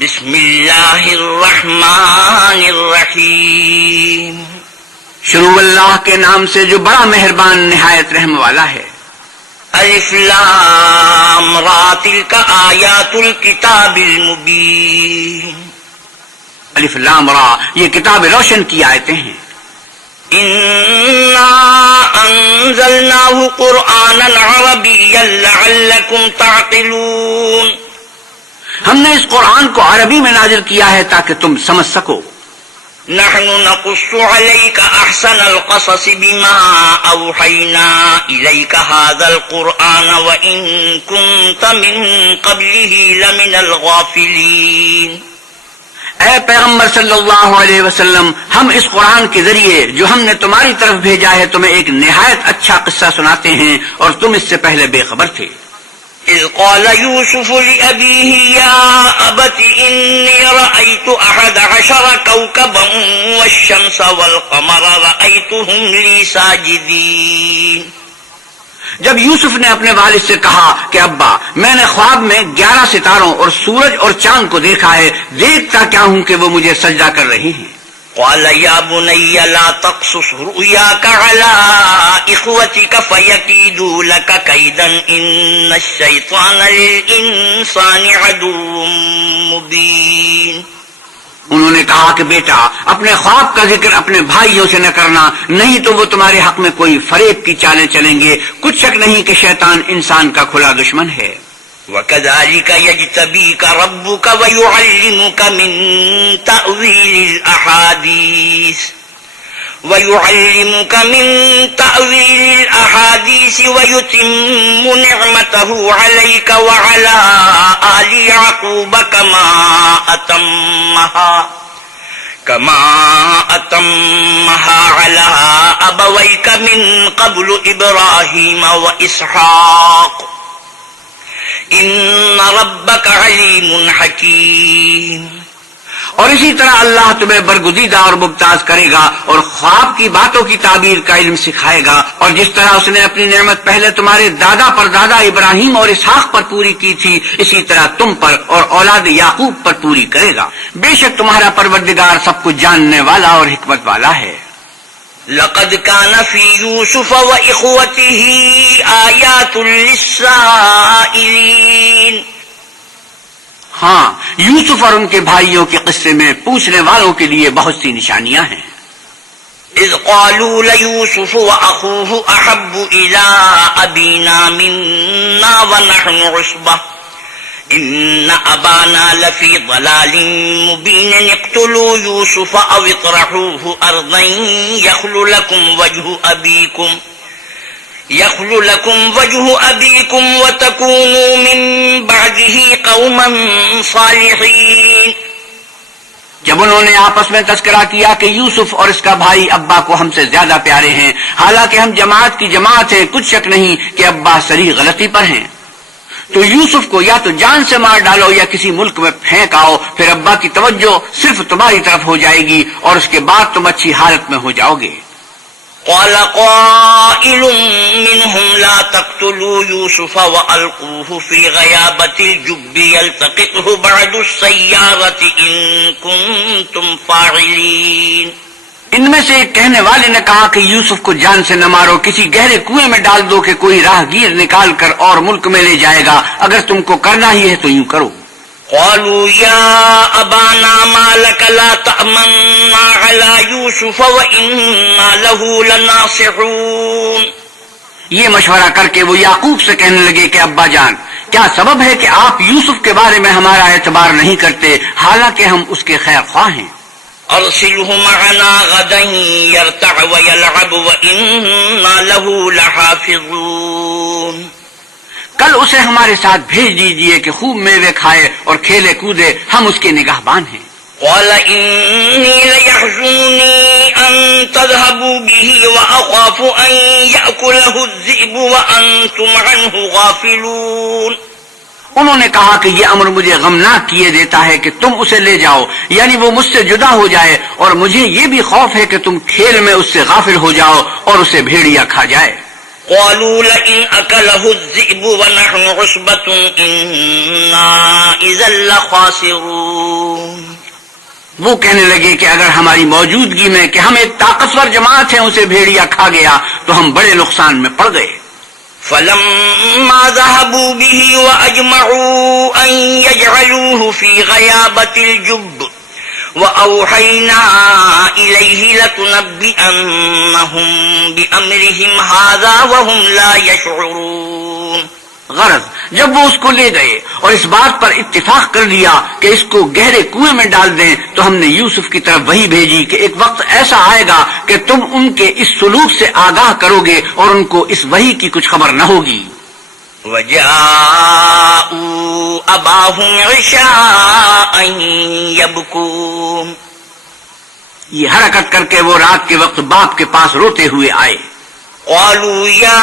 بسم اللہ الرحمن الرحیم، شروع اللہ کے نام سے جو بڑا مہربان نہایت رحم والا ہے۔ الف لام را تلک آیات الکتاب المبین، الف لام را یہ کتاب روشن کی آیتیں ہیں۔ انا انزلناه قرآنا عربیا لعلکم تعقلون، ہم نے اس قرآن کو عربی میں نازل کیا ہے تاکہ تم سمجھ سکو۔ نحن نقص عليك احسن القصص بما اوحينا اليك هذا القرآن وان كنت من قبله لمن الغافلين۔ اے پیغمبر صلی اللہ علیہ وسلم، ہم اس قرآن کے ذریعے جو ہم نے تمہاری طرف بھیجا ہے تمہیں ایک نہایت اچھا قصہ سناتے ہیں اور تم اس سے پہلے بے خبر تھے۔ اذ قال يوسف لأبيه يا أبت إني رأيت 11 كوكبا والشمس والقمر رأيتهم لي ساجدين۔ جب یوسف نے اپنے والد سے کہا کہ ابا میں نے خواب میں 11 ستاروں اور سورج اور چاند کو دیکھا ہے، دیکھتا کیا ہوں کہ وہ مجھے سجدہ کر رہے ہیں۔ قال يا بني لا تقصص رؤياك على إخوتك فيكيدوا لك كيدا إن الشيطان للإنسان عدو مبين۔ انہوں نے کہا کہ بیٹا اپنے خواب کا ذکر اپنے بھائیوں سے نہ کرنا، نہیں تو وہ تمہارے حق میں کوئی فریب کی چالیں چلیں گے۔ کچھ شک نہیں کہ شیطان انسان کا کھلا دشمن ہے۔ وَكَذَلِكَ يَجْتَبِيكَ رَبُّكَ وَيُعَلِّمُكَ مِن تَأْوِيلِ الْأَحَادِيثِ وَيُتِمُّ نِعْمَتَهُ عَلَيْكَ وَعَلَى آلِ يَعْقُوبَ كَمَا أَتَمَّهَا عَلَى أَبَوَيْكَ مِن قَبْلُ إِبْرَاهِيمَ وَإِسْحَاقَ ان ربک علیم حکیم۔ اور اسی طرح اللہ تمہیں برگزیدہ اور ممتاز کرے گا اور خواب کی باتوں کی تعبیر کا علم سکھائے گا، اور جس طرح اس نے اپنی نعمت پہلے تمہارے دادا پر دادا ابراہیم اور اسحاق پر پوری کی تھی، اسی طرح تم پر اور اولاد یعقوب پر پوری کرے گا۔ بے شک تمہارا پروردگار سب کچھ جاننے والا اور حکمت والا ہے۔ لقد كان في يوسف وإخوته آيات للسائلين، ہاں یوسف اور ان کے بھائیوں کے قصے میں پوچھنے والوں کے لیے بہت سی نشانیاں ہیں۔ اذ قالوا ليوسف وأخوه أحب إلى أبينا منا ونحن عصبة إن أبانا لفي ضلال مبين اقتلوا يوسف أو اطرحوه أرضا يخل لكم وجه أبيكم وتكونوا من بعده قوما صالحين۔ جب انہوں نے آپس میں تذکرہ کیا کہ یوسف اور اس کا بھائی ابا کو ہم سے زیادہ پیارے ہیں، حالانکہ ہم جماعت کی جماعت ہیں، کچھ شک نہیں کہ ابا صریح غلطی پر ہیں، تو یوسف کو یا تو جان سے مار ڈالو یا کسی ملک میں پھینک آؤ، پھر ابا کی توجہ صرف تمہاری طرف ہو جائے گی اور اس کے بعد تم اچھی حالت میں ہو جاؤ گے۔ قال قائل منهم لا تقتلوا يوسف وألقوه في غيابة الجب يلتقطه بعض السيارة إن كنتم فاعلين۔ ان میں سے ایک کہنے والے نے کہا کہ یوسف کو جان سے نہ مارو، کسی گہرے کنویں میں ڈال دو کہ کوئی راہ گیر نکال کر اور ملک میں لے جائے گا، اگر تم کو کرنا ہی ہے تو یوں کرو۔ قالوا يا أبانا ما لك لا تأمنا على يوسف وإنا له لناصحون۔ یہ مشورہ کر کے وہ یعقوب سے کہنے لگے کہ ابا جان کیا سبب ہے کہ آپ یوسف کے بارے میں ہمارا اعتبار نہیں کرتے، حالانکہ ہم اس کے خیر خواہ ہیں۔ ارسلہ معنا غدا يرتع ويلعب وإنا له لحافظون۔ کل اسے ہمارے ساتھ بھیج دیجئے کہ خوب میوے کھائے اور کھیلے کودے، ہم اس کے نگہبان ہیں۔ قال إني ليحزنني أن تذهبوا به وأخاف أن يأكله الذئب وأنتم عنه غافلون۔ انہوں نے کہا کہ یہ امر مجھے غمناک کیے دیتا ہے کہ تم اسے لے جاؤ، یعنی وہ مجھ سے جدا ہو جائے، اور مجھے یہ بھی خوف ہے کہ تم کھیل میں اس سے غافل ہو جاؤ اور اسے بھیڑیا کھا جائے۔ قالوا لئن أكله الذئب ونحن عصبة إنا إذا لخاسرون. وہ کہنے لگے کہ اگر ہماری موجودگی میں کہ ہم ایک طاقتور جماعت ہیں اسے بھیڑیا کھا گیا تو ہم بڑے نقصان میں پڑ گئے. فلما ذهبوا به وأجمعوا أن يجعلوه في غيابة الجب وأوحينا إليه لتنبئنهم بأمرهم هذا وهم لا يشعرون. غرض جب وہ اس کو لے گئے اور اس بات پر اتفاق کر لیا کہ اس کو گہرے کنویں میں ڈال دیں تو ہم نے یوسف کی طرف وحی بھیجی کہ ایک وقت ایسا آئے گا کہ تم ان کے اس سلوک سے آگاہ کرو گے اور ان کو اس وحی کی کچھ خبر نہ ہوگی. وَجَاءُوا أَبَاهُمْ عِشَاءً يَبْكُونَ. یہ حرکت کر کے وہ رات کے وقت باپ کے پاس روتے ہوئے آئے. قالوا يا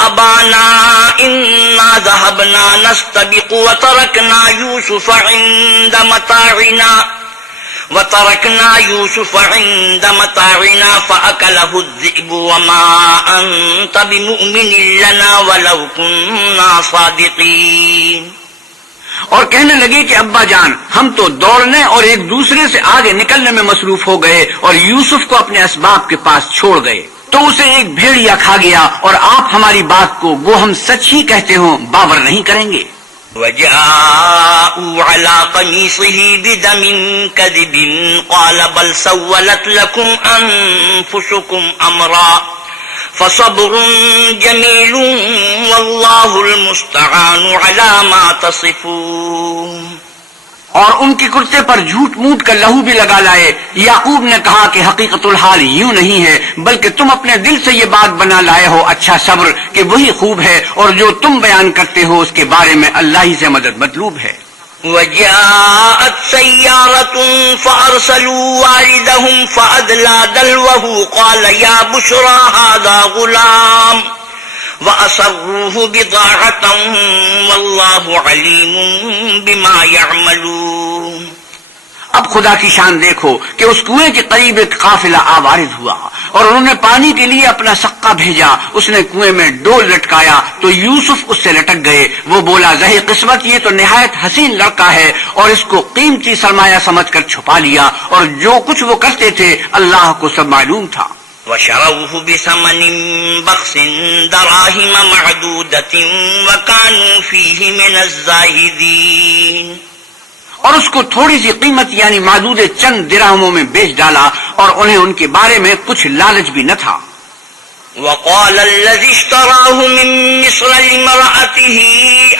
أبانا إنا ذهبنا نستبق وتركنا يوسف عند متاعنا فأكله الذئب وما أنت بمؤمن لنا ولو كنا صادقين. اور کہنے لگے کہ ابا جان ہم تو دوڑنے اور ایک دوسرے سے آگے نکلنے میں مصروف ہو گئے اور یوسف کو اپنے اسباب کے پاس چھوڑ گئے تو اسے ایک بھیڑیا کھا گیا اور آپ ہماری بات کو وہ ہم سچ ہی کہتے ہوں باور نہیں کریں گے. وَجَاءُوا عَلَى قَمِيصِهِ بِدَمٍ كَذِبٍ قَالَ بَلْ سَوَّلَتْ لَكُمْ أَنفُسُكُمْ أَمْرًا فَصَبْرٌ جَمِيلٌ وَاللَّهُ الْمُسْتَعَانُ عَلَى مَا تَصِفُونَ. اور ان کے کرتے پر جھوٹ موٹ کا لہو بھی لگا لائے. یعقوب نے کہا کہ حقیقت الحال یوں نہیں ہے بلکہ تم اپنے دل سے یہ بات بنا لائے ہو اچھا صبر کہ وہی خوب ہے اور جو تم بیان کرتے ہو اس کے بارے میں اللہ ہی سے مدد مطلوب ہے. وَجَاءَتْ سَيَّارَةٌ فَأَرْسَلُوا وَالِدَهُمْ فَأَدْلَىٰ دَلْوَهُ قَالَ يَا بُشْرَىٰ هَٰذَا غُلَامٌ وَأَسَرُّوهُ بِضَاعَةً وَاللَّهُ عَلِيمٌ بِمَا يَعْمَلُونَ. اب خدا کی شان دیکھو کہ اس کنویں کے قریب ایک قافلہ آوارد ہوا اور انہوں نے پانی کے لیے اپنا سقا بھیجا. اس نے کنویں میں ڈول لٹکایا تو یوسف اس سے لٹک گئے. وہ بولا زہی قسمت یہ تو نہایت حسین لڑکا ہے اور اس کو قیمتی سرمایہ سمجھ کر چھپا لیا اور جو کچھ وہ کرتے تھے اللہ کو سب معلوم تھا. وَشَرَوْهُ بِثَمَنٍ بَخْسٍ دَرَاهِمَ مَعْدُودَةٍ وَكَانُوا فِيهِ مِنَ الزَّاهِدِينَ. اور اس کو تھوڑی سی قیمت یعنی معدود چند درہموں میں بیچ ڈالا اور انہیں ان کے بارے میں کچھ لالچ بھی نہ تھا. وَقَالَ الَّذِي اشْتَرَاهُ مِن مِّصْرَ لِامْرَأَتِهِ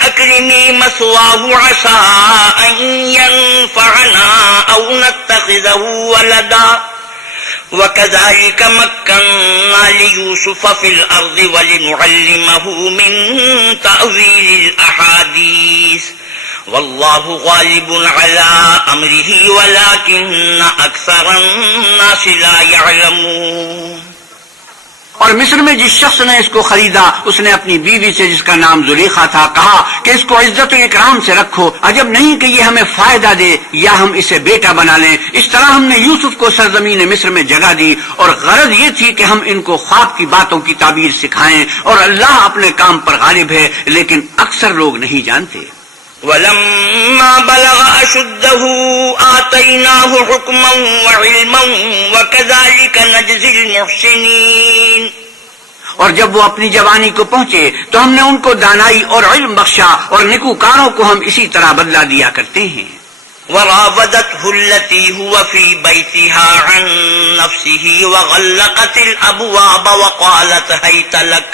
أَكْرِمِي مَثْوَاهُ عَسَىٰ أَن يَنفَعَنَا أَوْ نَتَّخِذَهُ وَلَدًا وَكَذَلِكَ مَكَّنَّا لِيُوسُفَ فِي الْأَرْضِ وَلِنُعَلِّمَهُ مِن تَأْوِيلِ الْأَحَادِيثِ وَاللَّهُ غَالِبٌ عَلَىٰ أَمْرِهِ وَلَٰكِنَّ أَكْثَرَ النَّاسِ لَا يَعْلَمُونَ. اور مصر میں جس شخص نے اس کو خریدا اس نے اپنی بیوی سے جس کا نام زلیخا تھا کہا کہ اس کو عزت و اکرام سے رکھو. عجب نہیں کہ یہ ہمیں فائدہ دے یا ہم اسے بیٹا بنا لیں. اس طرح ہم نے یوسف کو سرزمین مصر میں جگہ دی اور غرض یہ تھی کہ ہم ان کو خواب کی باتوں کی تعبیر سکھائیں اور اللہ اپنے کام پر غالب ہے لیکن اکثر لوگ نہیں جانتے. وَلَمَّا بَلَغَ أَشُدَّهُ آتَيْنَاهُ حُكْمًا وَعِلْمًا وَكَذَلِكَ نَجْزِي الْمُحْسِنِينَ. اور جب وہ اپنی جوانی کو پہنچے تو ہم نے ان کو دانائی اور علم بخشا اور نیکوکاروں کو ہم اسی طرح بدلہ دیا کرتے ہیں. وَرَاوَدَتْهُ الَّتِي هُوَ فِي بَيْتِهَا عَن نَّفْسِهِ وَغَلَّقَتِ الْأَبْوَابَ وَقَالَتْ هَيْتَ لَكَ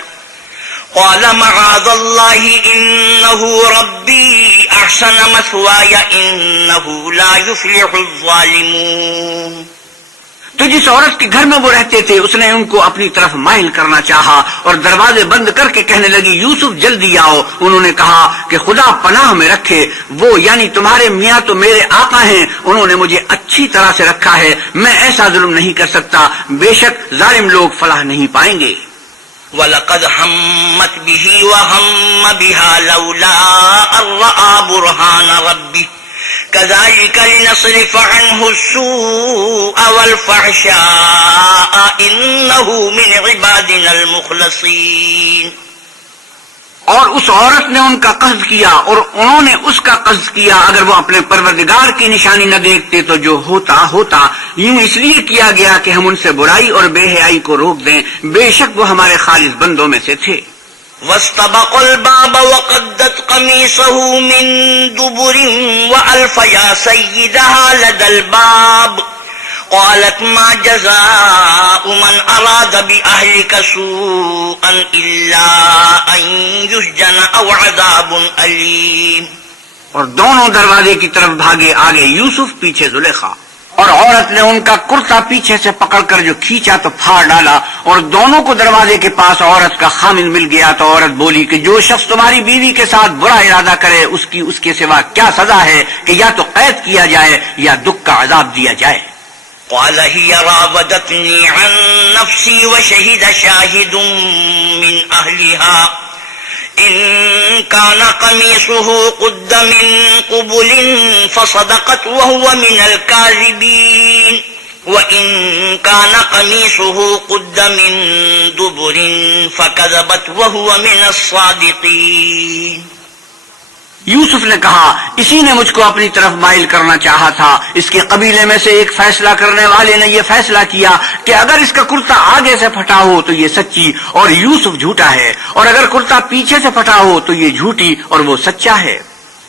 قَالَ مَعَاذَ اللَّهِ إِنَّهُ رَبِّي أَحْسَنَ مَثْوَايَ إِنَّهُ لَا يُفْلِحُ الظَّالِمُونَ. تو جس عورت کے گھر میں وہ رہتے تھے اس نے ان کو اپنی طرف مائل کرنا چاہا اور دروازے بند کر کے کہنے لگی یوسف جلدی آؤ. انہوں نے کہا کہ خدا پناہ میں رکھے وہ یعنی تمہارے میاں تو میرے آقا ہیں انہوں نے مجھے اچھی طرح سے رکھا ہے. میں ایسا ظلم نہیں کر سکتا. بے شک ظالم لوگ فلاح نہیں پائیں گے. وَلَقَدْ هَمَّتْ بِهِ وَهَمَّ بِهَا لَوْلَا أَن رَّأَىٰ بُرْهَانَ رَبِّهِ كذلك لنصرف عنه السوء والفحشاء إنه من عبادنا المخلصين. اور اس عورت نے ان کا قصد کیا اور انہوں نے اس کا قصد کیا اگر وہ اپنے پروردگار کی نشانی نہ دیکھتے تو جو ہوتا یوں اس لیے کیا گیا کہ ہم ان سے برائی اور بے حیائی کو روک دیں، بے شک وہ ہمارے خالص بندوں میں سے تھے. واستبق الباب وقدت قميصه من دبر وألف يا سيدها لدى الباب قالت ما جزاء من أراد بأهلك سوءا إلا أن يسجن أو عذاب أليم. اور دونوں دروازے کی طرف بھاگے، آگے یوسف پیچھے زلیخا، اور عورت نے ان کا کرتا پیچھے سے پکڑ کر جو کھینچا تو پھاڑ ڈالا، اور دونوں کو دروازے کے پاس عورت کا خامن مل گیا. تو عورت بولی کہ جو شخص تمہاری بیوی کے ساتھ برا ارادہ کرے اس کے سوا کیا سزا ہے کہ یا تو قید کیا جائے یا دکھ کا عذاب دیا جائے. قال هي راودتني عن نفسي وشهد شاهد من أهلها إن كان قميصه قد من قبل فصدقت وهو من الكاذبين وإن كان قميصه قد من دبر فكذبت وهو من الصادقين. یوسف نے کہا اسی نے مجھ کو اپنی طرف مائل کرنا چاہا تھا. اس کے قبیلے میں سے ایک فیصلہ کرنے والے نے یہ فیصلہ کیا کہ اگر اس کا کرتا آگے سے پھٹا ہو تو یہ سچی اور یوسف جھوٹا ہے، اور اگر کرتا پیچھے سے پھٹا ہو تو یہ جھوٹی اور وہ سچا ہے.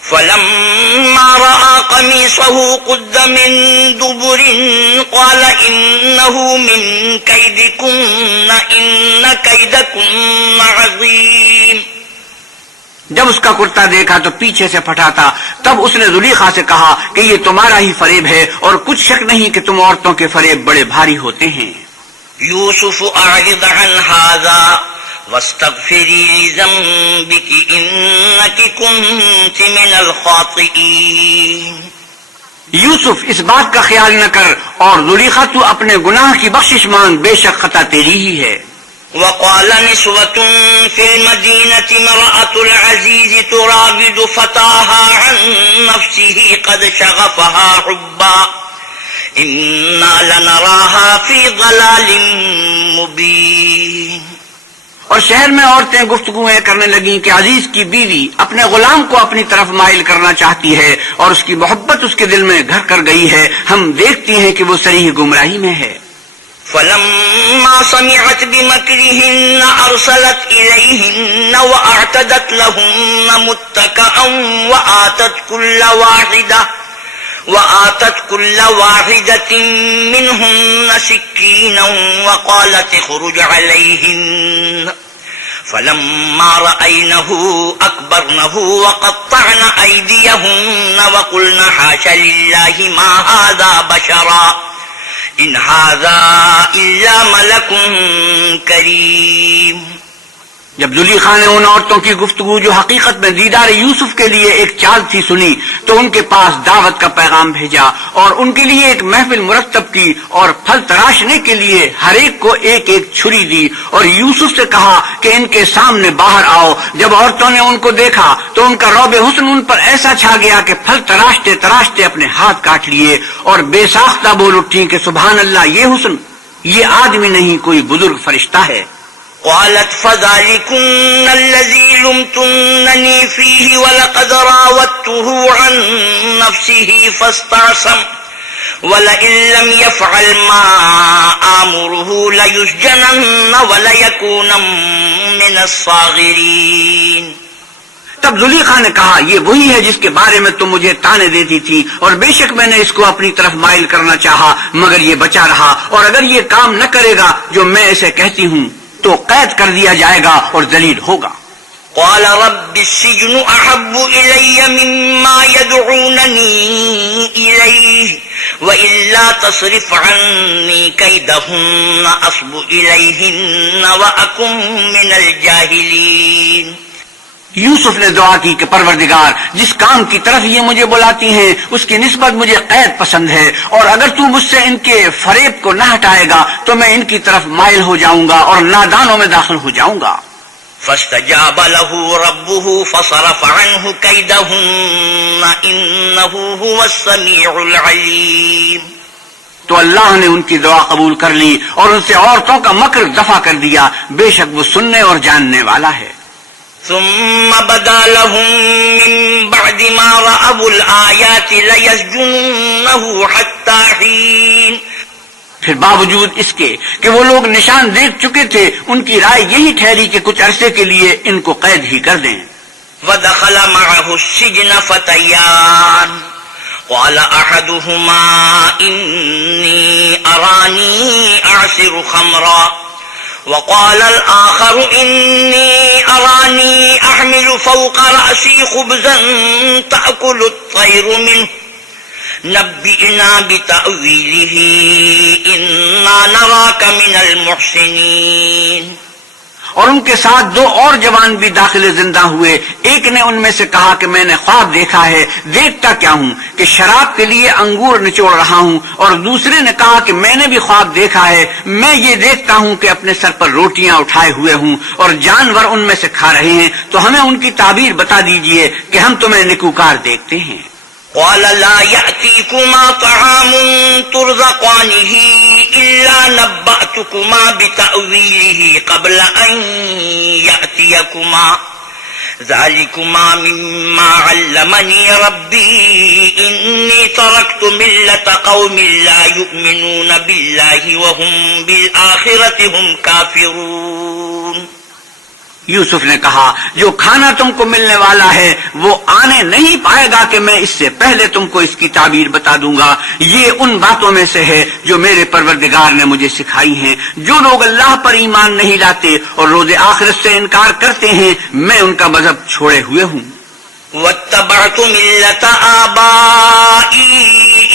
فلما رأى قميصه قد من دبر قال إنه من كيدكن إن كيدكن عظيم. جب اس کا کرتا دیکھا تو پیچھے سے پھٹا تھا، تب اس نے زلیخا سے کہا کہ یہ تمہارا ہی فریب ہے اور کچھ شک نہیں کہ تم عورتوں کے فریب بڑے بھاری ہوتے ہیں. یوسف اعرض عن هذا واستغفری لذنبک انک کنت من الخاطئین. یوسف اس بات کا خیال نہ کر اور زلیخا تو اپنے گناہ کی بخشش مانگ، بے شک خطا تیری ہی ہے. وقال نسوة في المدينة امرأة العزيز تراود فتاها عن نفسه قد شغفها حبا إنا لنراها في ضلال مبين. اور شہر میں عورتیں گفتگویں کرنے لگیں کہ عزیز کی بیوی اپنے غلام کو اپنی طرف مائل کرنا چاہتی ہے اور اس کی محبت اس کے دل میں گھر کر گئی ہے، ہم دیکھتی ہیں کہ وہ صریح گمراہی میں ہے. فلما سمعت بمكرهن أرسلت إليهن وأعتدت لهن متكئا وآتت كل واحدة منهن سكينا وقالت اخرج عليهن فلما رأينه أكبرنه وقطعن أيديهن وقلن حاش لله ما هذا بشرا إن هذا إلا ملك كريم. جب زلیخا نے ان عورتوں کی گفتگو جو حقیقت میں دیدار یوسف کے لیے ایک چال تھی سنی تو ان کے پاس دعوت کا پیغام بھیجا اور ان کے لیے ایک محفل مرتب کی اور پھل تراشنے کے لیے ہر ایک کو ایک ایک چھری دی اور یوسف سے کہا کہ ان کے سامنے باہر آؤ. جب عورتوں نے ان کو دیکھا تو ان کا رعب حسن ان پر ایسا چھا گیا کہ پھل تراشتے تراشتے اپنے ہاتھ کاٹ لیے اور بے ساختہ بول اٹھی کہ سبحان اللہ، یہ حسن، یہ آدمی نہیں کوئی بزرگ فرشتہ ہے. قالت فذلكن الذي لمتنني فيه ولقد راودته عن نفسه فاستعصم ولئن لم يفعل ما آمره ليسجنن وليكون من الصاغرين. تب زلیخا نے کہا یہ وہی ہے جس کے بارے میں تم مجھے تانے دیتی تھی، اور بے شک میں نے اس کو اپنی طرف مائل کرنا چاہا مگر یہ بچا رہا، اور اگر یہ کام نہ کرے گا جو میں اسے کہتی ہوں تو قید کر دیا جائے گا اور ذلیل ہوگا. قال رب السجن احب الي مما يدعونني اليه والا تصرف عني كيدهن اصب اليهن واكن من الجاهلين. یوسف نے دعا کی کہ پروردگار، جس کام کی طرف یہ مجھے بلاتی ہیں اس کی نسبت مجھے قید پسند ہے، اور اگر تو مجھ سے ان کے فریب کو نہ ہٹائے گا تو میں ان کی طرف مائل ہو جاؤں گا اور نادانوں میں داخل ہو جاؤں گا. فاستجاب له ربه فصرف عنه كيدهن إنه هو السميع العليم. تو اللہ نے ان کی دعا قبول کر لی اور ان سے عورتوں کا مکر دفع کر دیا، بے شک وہ سننے اور جاننے والا ہے. ثم بدا لهم من بعد ما رأوا الآيات ليسجننه حتى حين. پھر باوجود اس کے کہ وہ لوگ نشان دیکھ چکے تھے، ان کی رائے یہی ٹھہری کہ کچھ عرصے کے لیے ان کو قید ہی کر دیں. ودخل معه السجن فتيان قال أحدهما إني أراني أعصر خمرا وقال الآخر إني أراني أحمل فوق رأسي خبزا تأكل الطير منه نبئنا بتأويله إنا نراك من المحسنين. اور ان کے ساتھ دو اور جوان بھی داخل زندہ ہوئے. ایک نے ان میں سے کہا کہ میں نے خواب دیکھا ہے، دیکھتا کیا ہوں کہ شراب کے لیے انگور نچوڑ رہا ہوں. اور دوسرے نے کہا کہ میں نے بھی خواب دیکھا ہے، میں یہ دیکھتا ہوں کہ اپنے سر پر روٹیاں اٹھائے ہوئے ہوں اور جانور ان میں سے کھا رہے ہیں. تو ہمیں ان کی تعبیر بتا دیجئے کہ ہم تمہیں نکوکار دیکھتے ہیں. قال لا يأتيكما طعام ترزقانه إلا نبأتكما بتأويله قبل أن يأتيكما ذلكما مما علمني ربي إني تركت ملة قوم لا يؤمنون بالله وهم بالآخرة هم كافرون. یوسف نے کہا جو کھانا تم کو ملنے والا ہے وہ آنے نہیں پائے گا کہ میں اس سے پہلے تم کو اس کی تعبیر بتا دوں گا. یہ ان باتوں میں سے ہے جو میرے پروردگار نے مجھے سکھائی ہیں. جو لوگ اللہ پر ایمان نہیں لاتے اور روز آخرت سے انکار کرتے ہیں میں ان کا مذہب چھوڑے ہوئے ہوں. واتبعت ملة آبائي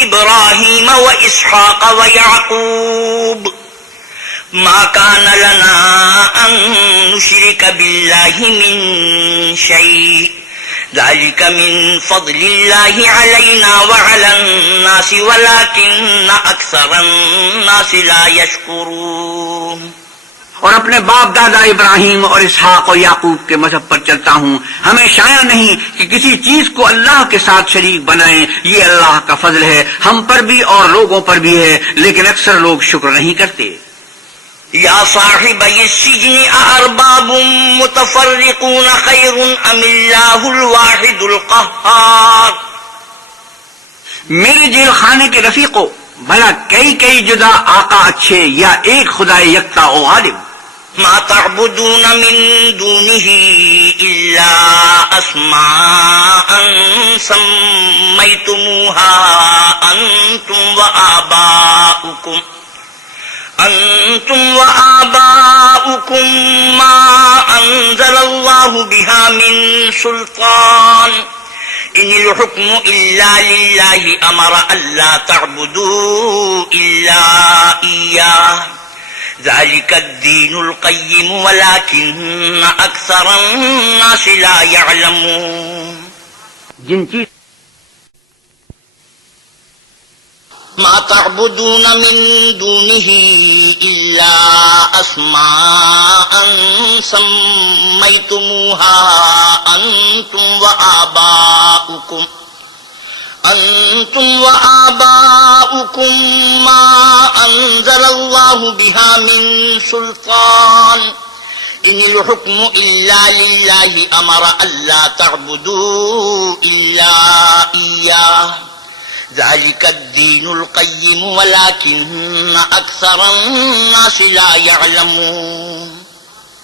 إبراهيم وإسحاق ويعقوب ما كان لنا أن نشرك بالله من شيء ذلك من فضل الله علينا وعلى الناس ولكن أكثر الناس لا يشكرون. اور اپنے باپ دادا ابراہیم اور اسحاق اور یعقوب کے مذہب پر چلتا ہوں. ہمیں شایع نہیں کہ کسی چیز کو اللہ کے ساتھ شریک بنائیں. یہ اللہ کا فضل ہے ہم پر بھی اور لوگوں پر بھی ہے، لیکن اکثر لوگ شکر نہیں کرتے. یا صاحبی السجن أأرباب متفرقون خير أم الله الواحد القهار. میرے جیل خانے کے رفیقوں، بھلا کئی جدا آقا اچھے یا ایک خدا یکتا و غالب. ما تعبدون من دونه إلا أسماء سميتموها أنتم وآباؤكم ما أنزل الله بها من سلطان إن الحكم إلا لله أمر ألا تعبدوا إلا إياه ذلك الدين القيم ولكن أكثر الناس لا يعلمون. ما تعبدون من دونه إلا أسماء سميتموها أنتم وآباؤكم ما أنزل الله بها من سلطان إن الحكم إلا لله أمر ألا تعبدوا إلا إياه ذلك الدين القيم ولكن أكثر الناس لا يعلمون.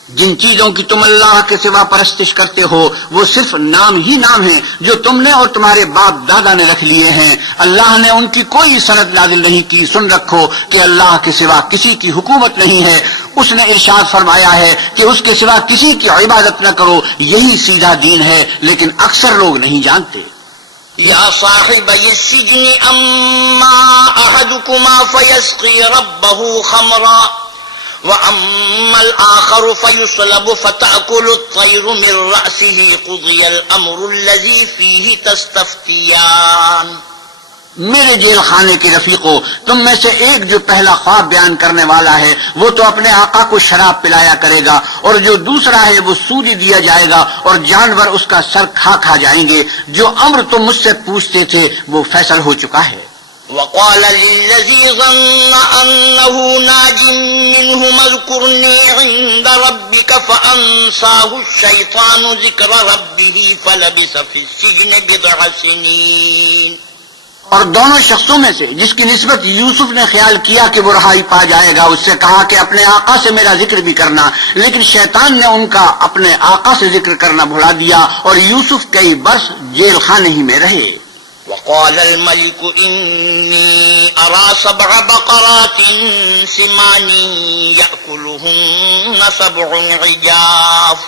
جن چیزوں کی تم اللہ کے سوا پرستش کرتے ہو وہ صرف نام ہی نام ہیں جو تم نے اور تمہارے باپ دادا نے رکھ لیے ہیں. اللہ نے ان کی کوئی سند نازل نہیں کی. سن رکھو کہ اللہ کے سوا کسی کی حکومت نہیں ہے. اس نے ارشاد فرمایا ہے کہ اس کے سوا کسی کی عبادت نہ کرو، یہی سیدھا دین ہے، لیکن اکثر لوگ نہیں جانتے. یا صاحبی السجن اما احدكما فيسقي ربه خمرا واما الاخر فيصلب فتأكل الطير من رأسه قضي الامر الذي فيه تستفتيان. میرے جیل خانے کے رفیقوں، تم میں سے ایک جو پہلا خواب بیان کرنے والا ہے وہ تو اپنے آقا کو شراب پلایا کرے گا، اور جو دوسرا ہے وہ سولی دیا جائے گا اور جانور اس کا سر کھا جائیں گے۔ جو امر تم مجھ سے پوچھتے تھے وہ فیصل ہو چکا ہے۔ وقال للذي ظن أنه ناج منهما اذكرني عند ربك فأنساه الشيطان ذكر ربه فلبث في السجن بضع سنين۔ اور دونوں شخصوں میں سے جس کی نسبت یوسف نے خیال کیا کہ وہ رہائی پا جائے گا، اس سے کہا کہ اپنے آقا سے میرا ذکر بھی کرنا، لیکن شیطان نے ان کا اپنے آقا سے ذکر کرنا بھلا دیا اور یوسف کئی برس جیل خانے ہی میں رہے۔ وقال الملك إني أرى 7 بقرات سمان يأكلهن 7 عجاف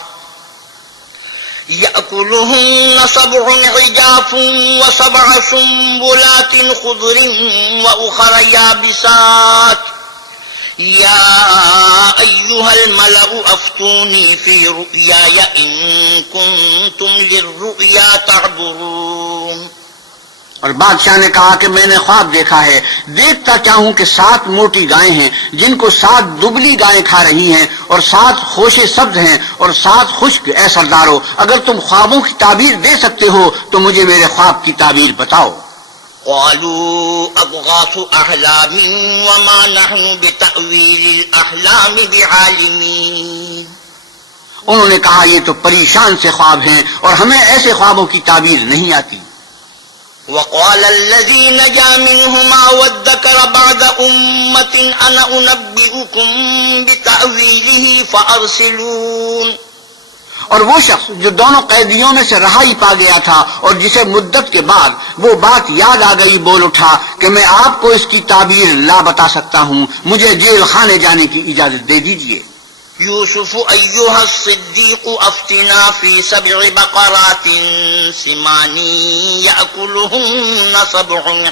و7 سنبلات خضر وأخر يابسات يا أيها الملأ أفتوني في رؤياي إن كنتم للرؤيا تعبرون۔ اور بادشاہ نے کہا کہ میں نے خواب دیکھا ہے، دیکھتا کیا ہوں کہ 7 موٹی گائیں ہیں جن کو 7 دبلی گائیں کھا رہی ہیں، اور 7 خوشے سبز ہیں اور 7 خشک۔ اے سردارو، اگر تم خوابوں کی تعبیر دے سکتے ہو تو مجھے میرے خواب کی تعبیر بتاؤ۔ قالوا أضغاث أحلام وما نحن بتأويل الأحلام بعالمين۔ انہوں نے کہا یہ تو پریشان سے خواب ہیں اور ہمیں ایسے خوابوں کی تعبیر نہیں آتی۔ وقال الذي نجا منهما وادكر بعد أمة أنا أنبئكم بتأويله فأرسلون۔ اور وہ شخص جو دونوں قیدیوں میں سے رہائی پا گیا تھا اور جسے مدت کے بعد وہ بات یاد آ گئی، بول اٹھا کہ میں آپ کو اس کی تعبیر لا بتا سکتا ہوں، مجھے جیل خانے جانے کی اجازت دے دیجیے۔ يوسف أيها الصديق أفتنا في 7 بقرات سمان يأكلهن 7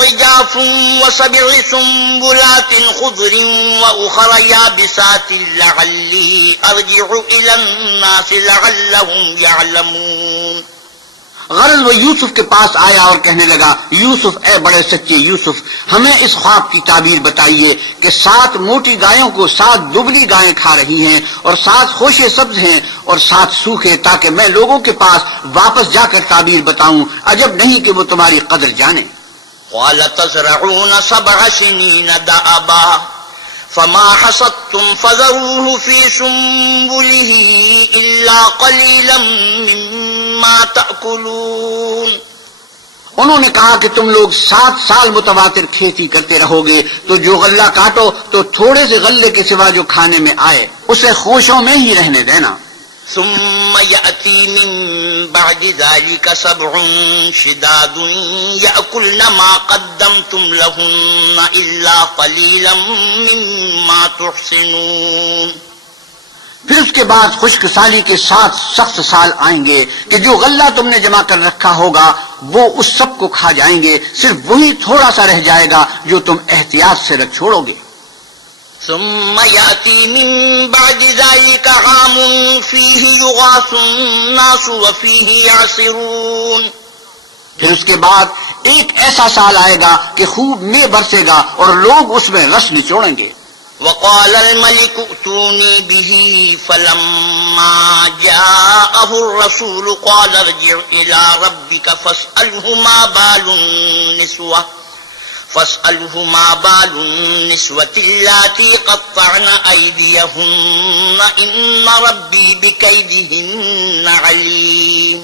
عجاف و7 سنبلات خضر وأخر يابسات لعلي أرجع إلى الناس لعلهم يعلمون۔ غرض وہ یوسف کے پاس آیا اور کہنے لگا، یوسف اے بڑے سچے یوسف، ہمیں اس خواب کی تعبیر بتائیے کہ 7 موٹی گایوں کو 7 دبلی گائیں کھا رہی ہیں اور 7 خوشے سبز ہیں اور 7 سوکھے، تاکہ میں لوگوں کے پاس واپس جا کر تعبیر بتاؤں، عجب نہیں کہ وہ تمہاری قدر جانے۔ قال تزرعون 7 سنين دأبا فما حصدتم فذروه في سنبله إلا قليلا مما تأكلون۔ انہوں نے کہا کہ تم لوگ 7 سال متواتر کھیتی کرتے رہو گے، تو جو غلہ کاٹو تو تھوڑے سے غلے کے سوا جو کھانے میں آئے اسے خوشوں میں ہی رہنے دینا۔ ثم يأتي من بعد ذلك 7 شداد يأكلن ما قدمتم لهن إلا قليلا مما تحسنون۔ پھر اس کے بعد خشک سالی کے 7 سخت سال آئیں گے کہ جو غلہ تم نے جمع کر رکھا ہوگا وہ اس سب کو کھا جائیں گے، صرف وہی تھوڑا سا رہ جائے گا جو تم احتیاط سے رکھ چھوڑو گے۔ ثم يأتي من بعد ذلك عام فيه يغاث الناس وفيه يعصرون۔ پھر اس کے بعد ایک ایسا سال آئے گا کہ خوب میں برسے گا اور لوگ اس میں رس نچوڑیں گے۔ وقال الملك ائتوني به فلما جاءه الرسول قال ارجع إلى ربك فاسأله ما بال النسوة اللاتي قطعن أيديهن إن ربي بكيدهن عليم۔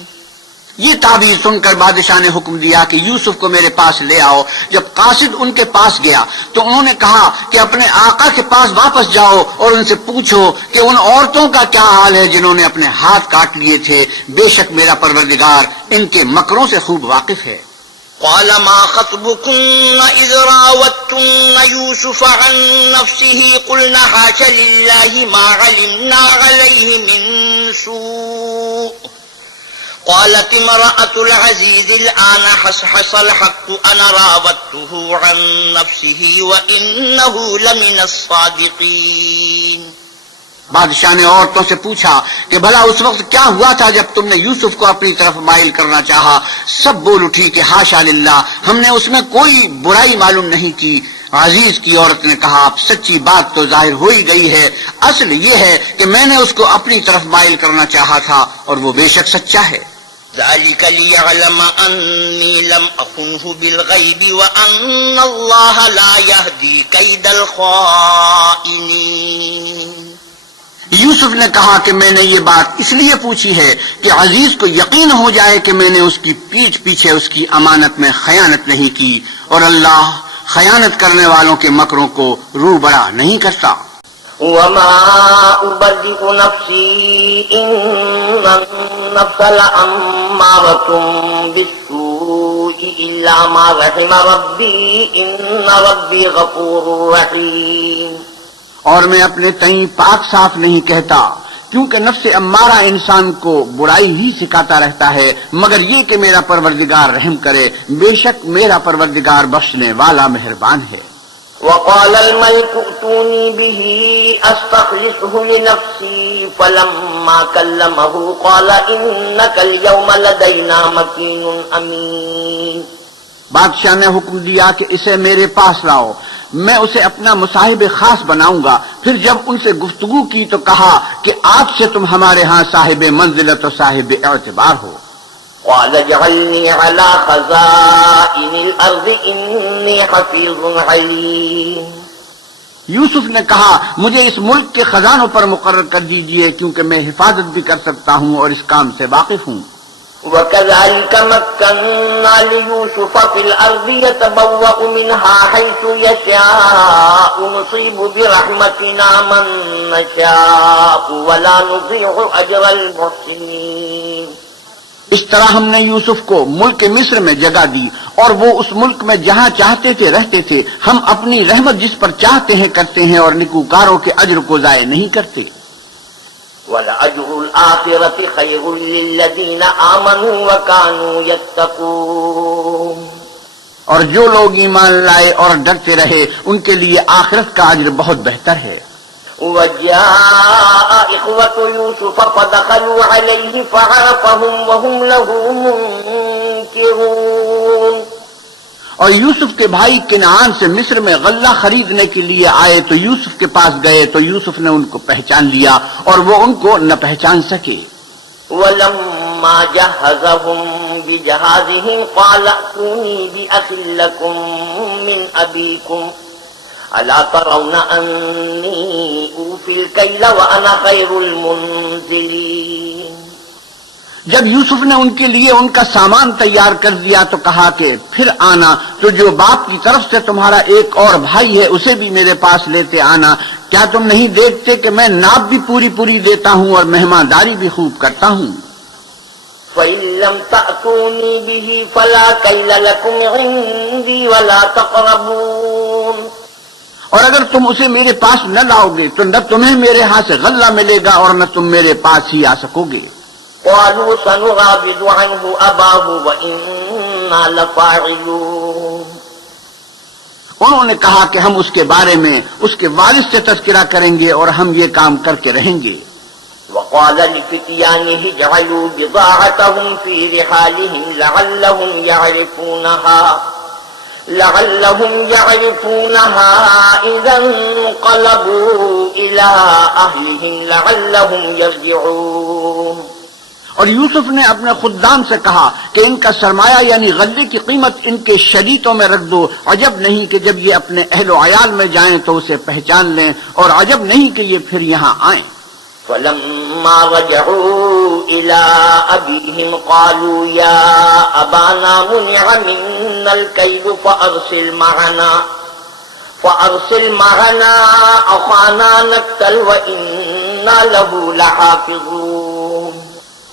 یہ تعبیر سن کر بادشاہ نے حکم دیا کہ یوسف کو میرے پاس لے آؤ۔ جب قاصد ان کے پاس گیا تو انہوں نے کہا کہ اپنے آقا کے پاس واپس جاؤ اور ان سے پوچھو کہ ان عورتوں کا کیا حال ہے جنہوں نے اپنے ہاتھ کاٹ لیے تھے، بے شک میرا پروردگار ان کے مکروں سے خوب واقف ہے۔ قال ما خطبكن إذ راوتن يوسف عن نفسه قلنا حاش لله ما علمنا عليه من سوء قالت امرأة العزيز الآن حصحص الحق أنا راودته عن نفسه وإنه لمن الصادقين۔ بادشاہ نے عورتوں سے پوچھا کہ بھلا اس وقت کیا ہوا تھا جب تم نے یوسف کو اپنی طرف مائل کرنا چاہا؟ سب بول اٹھی کہ حاشا للہ، ہم نے اس میں کوئی برائی معلوم نہیں کی۔ عزیز کی عورت نے کہا اب سچی بات تو ظاہر ہو ہی گئی ہے، اصل یہ ہے کہ میں نے اس کو اپنی طرف مائل کرنا چاہا تھا اور وہ بے شک سچا ہے۔ ذلك ليعلم أني لم أخنه بالغيب وأن الله لا يهدي كيد الخائنين۔ یوسف نے کہا کہ میں نے یہ بات اس لیے پوچھی ہے کہ عزیز کو یقین ہو جائے کہ میں نے اس کی پیٹھ پیچھے اس کی امانت میں خیانت نہیں کی، اور اللہ خیانت کرنے والوں کے مکروں کو روبرا نہیں کرتا۔ وما أبرئ نفسي إن النفس لأمارة بالسوء إلا ما رحم ربي إن ربي غفور رحيم۔ اور میں اپنے تئیں پاک صاف نہیں کہتا، کیونکہ نفس امارہ انسان کو برائی ہی سکھاتا رہتا ہے، مگر یہ کہ میرا پروردگار رحم کرے، بے شک میرا پروردگار بخشنے والا مہربان ہے۔ وقال الملك ائتوني به أستخلصه لنفسي فلما كلمه قال إنك اليوم لدينا مكين أمين۔ بادشاہ نے حکم دیا کہ اسے میرے پاس لاؤ، میں اسے اپنا مصاحب خاص بناؤں گا۔ پھر جب ان سے گفتگو کی تو کہا کہ آج سے تم ہمارے ہاں صاحب منزلت و صاحب اعتبار ہو۔ قال اجعلني على خزائن الأرض إني حفيظ عليم۔ یوسف نے کہا مجھے اس ملک کے خزانوں پر مقرر کر دیجئے، کیونکہ میں حفاظت بھی کر سکتا ہوں اور اس کام سے واقف ہوں۔ وكذلك مكنا ليوسف في الأرض يتبوأ منها حيث يشاء نصيب برحمتنا من نشاء ولا نضيع أجر المحسنين۔ اس طرح ہم نے یوسف کو ملک مصر میں جگہ دی، اور وہ اس ملک میں جہاں چاہتے تھے رہتے تھے۔ ہم اپنی رحمت جس پر چاہتے ہیں کرتے ہیں اور نیکوکاروں کے اجر کو ضائع نہیں کرتے۔ وَلَأَجْرُ الْآخِرَةِ خَيْرٌ لِّلَّذِينَ آمَنُوا وَكَانُوا يَتَّقُونَ۔ اور جو لوگ ایمان لائے اور ڈرتے رہے ان کے لیے آخرت کا اجر بہت بہتر ہے۔ وَجَاءَ إِخْوَةُ يُوسُفَ فَدَخَلُوا عَلَيْهِ فَعَرَفَهُمْ وَهُمْ لَهُ مُنكِرُونَ۔ اور یوسف کے بھائی کنعان سے مصر میں غلہ خریدنے کے لیے آئے تو یوسف کے پاس گئے تو یوسف نے ان کو پہچان لیا اور وہ ان کو نہ پہچان سکے۔ وَلَمَّا جَهَّزَهُم بِجَهَازِهِمْ قَالَ ائْتُونِي بِأَخٍ لَّكُم مِّنْ أَبِيكُمْ أَلَا تَرَوْنَ أَنِّي أُوفِي الْكَيْلَ وَأَنَا خَيْرُ الْمُنزِلِينَ۔ جب یوسف نے ان کے لیے ان کا سامان تیار کر دیا تو کہا کہ پھر آنا، تو جو باپ کی طرف سے تمہارا ایک اور بھائی ہے اسے بھی میرے پاس لیتے آنا۔ کیا تم نہیں دیکھتے کہ میں ناپ بھی پوری پوری دیتا ہوں اور مہمانداری بھی خوب کرتا ہوں؟ فَإِن لَّمْ تَأْتُونِي بِهِ فَلَا كَيْلَ لَكُمْ عِندِي وَلَا تَقْرَبُونَ۔ اور اگر تم اسے میرے پاس نہ لاؤ گے تو نہ تمہیں میرے ہاں سے غلہ ملے گا اور نہ تم میرے پاس ہی آ سکو گے۔ قالوا سنراود عنه أباه وإنا لفاعلون۔ انہوں نے کہا کہ ہم اس کے بارے میں اس کے والد سے تذکرہ کریں گے اور ہم یہ کام کر کے رہیں گے۔ وقال لفتيانه اجعلوا بضاعتهم في رحالهم لعلهم يعرفونها إذا انقلبوا إلى أهلهم لعلهم يرجعون۔ اور یوسف نے اپنے خدام سے کہا کہ ان کا سرمایہ یعنی غلے کی قیمت ان کے شریطوں میں رکھ دو، عجب نہیں کہ جب یہ اپنے اہل و عیال میں جائیں تو اسے پہچان لیں، اور عجب نہیں کہ یہ پھر یہاں آئیں۔ فلما رجعوا إلى أبيهم قالوا يا أبانا منع منا الكيل فأرسل معنا أخانا نكتل وإنا له لحافظون۔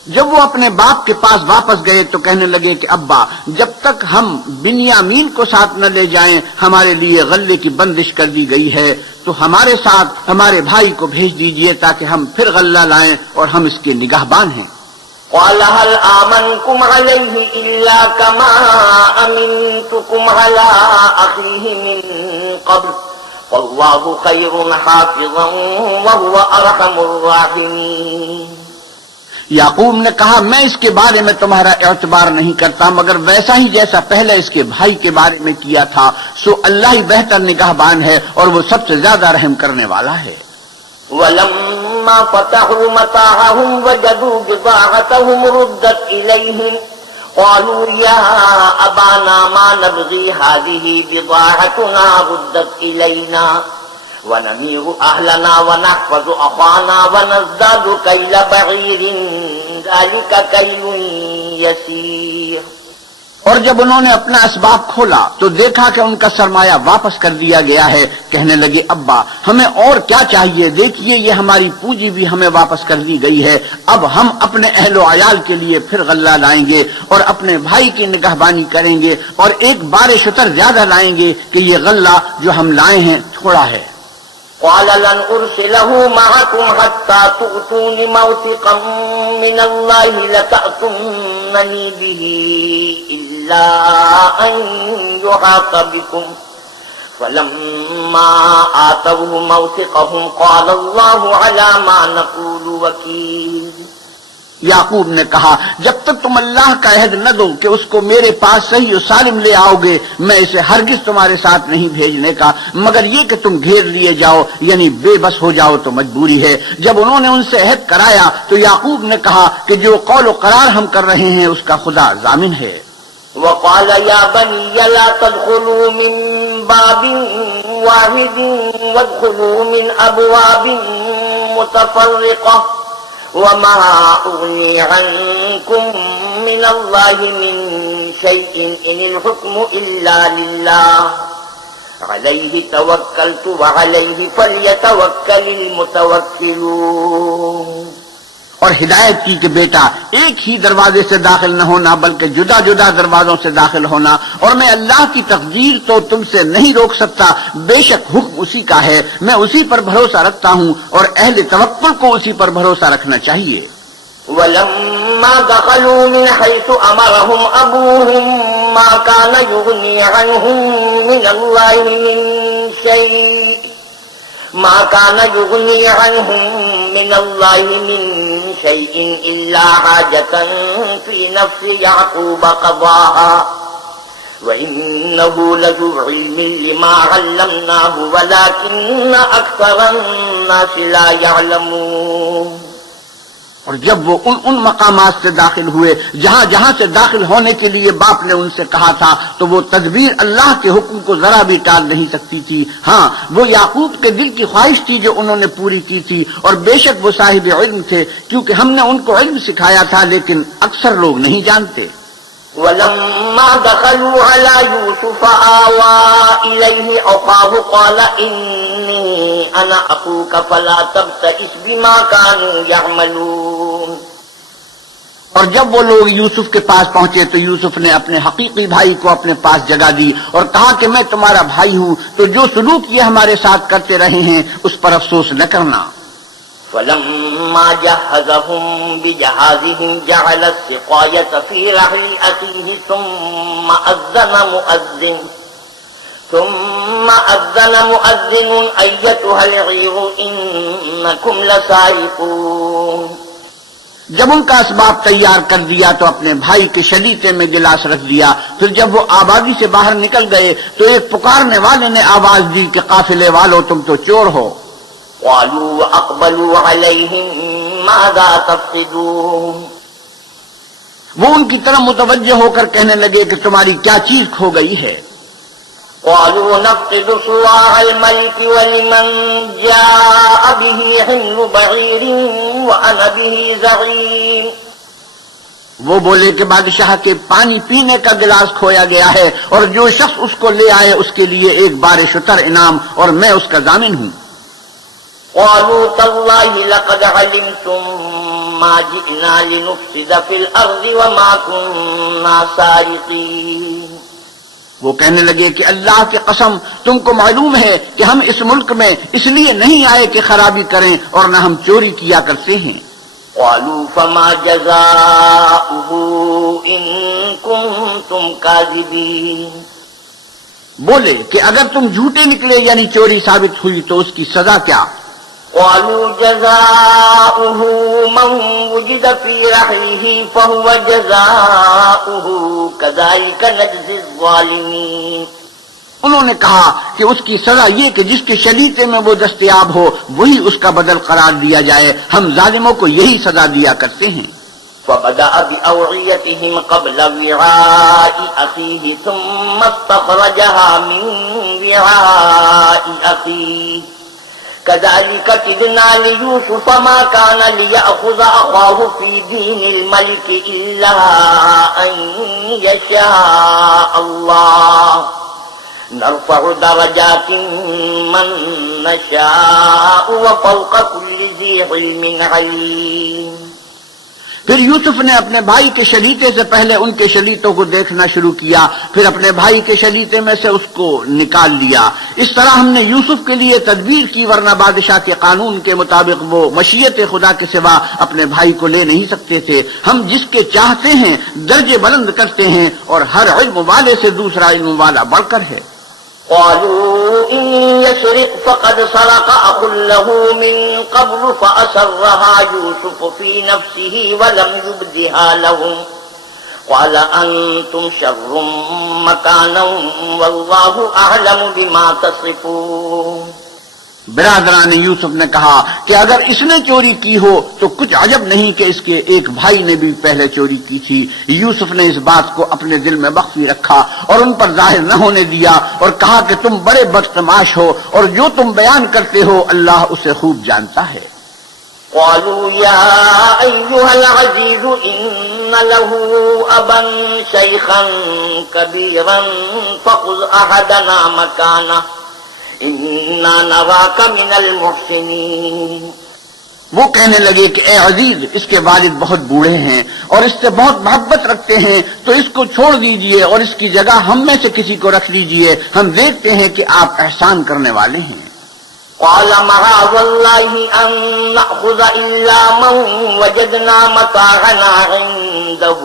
جب وہ اپنے باپ کے پاس واپس گئے تو کہنے لگے کہ ابا جب تک ہم بنیامین کو ساتھ نہ لے جائیں ہمارے لیے غلے کی بندش کر دی گئی ہے، تو ہمارے ساتھ ہمارے بھائی کو بھیج دیجئے تاکہ ہم پھر غلہ لائیں اور ہم اس کے نگہبان ہیں۔ قال هل آمنكم عليه إلا كما أمنتكم على أخيه من قبل واللہ خیر حافظا وهو ارحم الراحمین۔ یعقوب نے کہا میں اس کے بارے میں تمہارا اعتبار نہیں کرتا مگر ویسا ہی جیسا پہلے اس کے بھائی کے بارے میں کیا تھا، سو اللہ ہی بہتر نگہبان ہے اور وہ سب سے زیادہ رحم کرنے والا ہے۔ وَلَمَّا فَتَحُوا مَتَاعَهُمْ وَجَدُوا بِضَاعَتَهُمْ رُدَّتْ إِلَيْهِمْ قَالُوا يَا أَبَانَا مَا نَبْغِي هَٰذِهِ بِضَاعَتُنَا رُدَّتْ إِلَيْنَا وَنَمِيرُ أَهْلَنَا وَنَحْفَظُ أَخَانَا وَنَزْدَادُ كَيْلَ بَعِيرٍ ذَلِكَ كَيْلٌ يَسِيرٌ۔ اور جب انہوں نے اپنا اسباب کھولا تو دیکھا کہ ان کا سرمایہ واپس کر دیا گیا ہے۔ کہنے لگے ابا ہمیں اور کیا چاہیے، دیکھیے یہ ہماری پونجی بھی ہمیں واپس کر دی گئی ہے، اب ہم اپنے اہل و عیال کے لیے پھر غلہ لائیں گے اور اپنے بھائی کی نگہبانی کریں گے اور ایک بار شتر زیادہ لائیں گے کہ یہ غلہ جو ہم لائے ہیں تھوڑا ہے۔ قال لن أرسله معكم حتى تؤتون موثقا من الله لتأتونني به إلا أن يحاط بكم فلما آتوه موثقهم قال الله على ما نقول وكيل۔ یعقوب نے کہا جب تک تم اللہ کا عہد نہ دو کہ اس کو میرے پاس صحیح و سالم لے آؤ گے میں اسے ہرگز تمہارے ساتھ نہیں بھیجنے کا مگر یہ کہ تم گھیر لیے جاؤ یعنی بے بس ہو جاؤ تو مجبوری ہے۔ جب انہوں نے ان سے عہد کرایا تو یعقوب نے کہا کہ جو قول و قرار ہم کر رہے ہیں اس کا خدا ضامن ہے۔ وقال يا بني لا تدخلوا من باب واحد وادخلوا من أبواب متفرقة وما أغني عنكم من الله من شيء إن الحكم إلا لله عليه توكلت وعليه فليتوكل المتوكلون۔ اور ہدایت کی کہ بیٹا ایک ہی دروازے سے داخل نہ ہونا بلکہ جدا جدا دروازوں سے داخل ہونا، اور میں اللہ کی تقدیر تو تم سے نہیں روک سکتا، بے شک حکم اسی کا ہے، میں اسی پر بھروسہ رکھتا ہوں اور اہل توکل کو اسی پر بھروسہ رکھنا چاہیے۔ ولما دخلوا من حيث أمرهم أبوهم ما كان يغني عنهم من الله من شيء إلا حاجة في نفس يعقوب قضاها وإنه لذو علم لما علمناه ولكن أكثر الناس لا يعلمون۔ اور جب وہ ان مقامات سے داخل ہوئے جہاں جہاں سے داخل ہونے کے لیے باپ نے ان سے کہا تھا تو وہ تدبیر اللہ کے حکم کو ذرا بھی ٹال نہیں سکتی تھی۔ ہاں وہ یعقوب کے دل کی خواہش تھی جو انہوں نے پوری کی تھی، اور بے شک وہ صاحب علم تھے کیونکہ ہم نے ان کو علم سکھایا تھا لیکن اکثر لوگ نہیں جانتے۔ ولما دخلوا على يوسف آوى إليه أخاه قال إني أنا أخوك فلا تبتئس بما كانوا يعملون۔ اور جب وہ لوگ یوسف کے پاس پہنچے تو یوسف نے اپنے حقیقی بھائی کو اپنے پاس جگہ دی اور کہا کہ میں تمہارا بھائی ہوں، تو جو سلوک یہ ہمارے ساتھ کرتے رہے ہیں اس پر افسوس نہ کرنا۔ فلما جهزهم بجهازهم جعل السقاية في رحل أخيه ثم أذن مؤذن أيتها العير إنكم لسارقون۔ جب ان کا اسباب تیار کر دیا تو اپنے بھائی کے شلیتے میں گلاس رکھ دیا، پھر جب وہ آبادی سے باہر نکل گئے تو ایک پکارنے والے نے آواز دی کہ قافلے والو تم تو چور ہو۔ قالوا وأقبلوا عليهم ماذا تفقدون۔ وہ ان کی طرف متوجہ ہو کر کہنے لگے کہ تمہاری کیا چیز کھو گئی ہے۔ قالوا نفقد صواع الملك ولمن جاء به حمل بعير وأنا به زعيم۔ وہ بولے کہ بادشاہ کے پانی پینے کا گلاس کھویا گیا ہے اور جو شخص اس کو لے آئے اس کے لیے ایک بار شتر انعام اور میں اس کا ضامن ہوں۔ قالوا تالله لقد علمتم ما جئنا لنفسد في الأرض وما كنا سارقين۔ وہ کہنے لگے کہ اللہ کی قسم تم کو معلوم ہے کہ ہم اس ملک میں اس لیے نہیں آئے کہ خرابی کریں اور نہ ہم چوری کیا کرتے ہیں۔ قالوا فما جزاؤه إن كنتم كاذبين۔ بولے کہ اگر تم جھوٹے نکلے یعنی چوری ثابت ہوئی تو اس کی سزا کیا؟ قالوا جزاؤه من وجد في رحله فهو جزاؤه كذلك نجزي الظالمين. انہوں نے کہا کہ اس کی سزا یہ کہ جس کے شلیتے میں وہ دستیاب ہو وہی اس کا بدل قرار دیا جائے، ہم ظالموں کو یہی سزا دیا کرتے ہیں. فبدأ بأوعيتهم قبل وعاء أخيه ثم استخرجها من وعاء أخيه كذلك كدنا ليوسف ما كان ليأخذ أخاه في دين الملك إلا أن يشاء الله نرفع درجات من نشاء وفوق كل ذي علم عليم. پھر یوسف نے اپنے بھائی کے شلیتے سے پہلے ان کے شلیتوں کو دیکھنا شروع کیا، پھر اپنے بھائی کے شلیتے میں سے اس کو نکال لیا. اس طرح ہم نے یوسف کے لیے تدبیر کی، ورنہ بادشاہ کے قانون کے مطابق وہ مشیت خدا کے سوا اپنے بھائی کو لے نہیں سکتے تھے. ہم جس کے چاہتے ہیں درجے بلند کرتے ہیں، اور ہر علم والے سے دوسرا علم والا بڑھ کر ہے. قالوا إن يسرق فقد سرق أخ له من قبل فأسرها يوسف في نفسه ولم يبدها لهم قال أنتم شر مكانا والله أعلم بما تصفون. برادران یوسف نے کہا کہ اگر اس نے چوری کی ہو تو کچھ عجب نہیں کہ اس کے ایک بھائی نے بھی پہلے چوری کی تھی. یوسف نے اس بات کو اپنے دل میں مخفی رکھا اور ان پر ظاہر نہ ہونے دیا، اور کہا کہ تم بڑے بدتماش ہو اور جو تم بیان کرتے ہو اللہ اسے خوب جانتا ہے. قالوا يا أيها العزيز إن له أبا شيخا كبيرا فخذ أحدنا مكانه إنا نراك من المحسنين. وہ کہنے لگے کہ اے عزیز، اس کے والد بہت بوڑھے ہیں اور اس سے بہت محبت رکھتے ہیں، تو اس کو چھوڑ دیجئے اور اس کی جگہ ہم میں سے کسی کو رکھ لیجئے، ہم دیکھتے ہیں کہ آپ احسان کرنے والے ہیں. قال معاذ الله أن نأخذ إلا من وجدنا متاعنا عنده